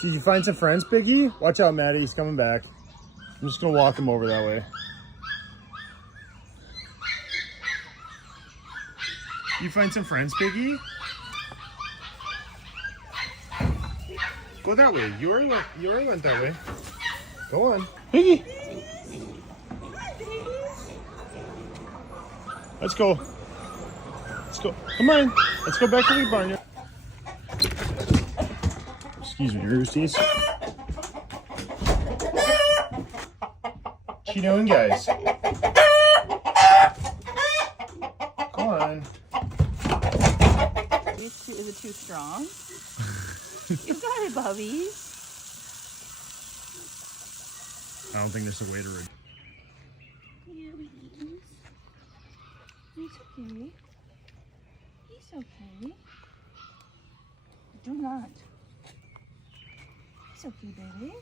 Did you find some friends, Piggy? Watch out, Maddie. He's coming back. I'm just going to walk him over that way. You find some friends, Piggy? Go that way. You already went that way. Go on. Piggy! Let's go. Let's go. Come on. Let's go back to the barnyard. Excuse me, Roosties. What you doing, guys? Go on. Is it too strong? You got it, Bubby. I don't think there's a way to read. Yeah, he's okay. He's okay. Do not. It's okay, baby.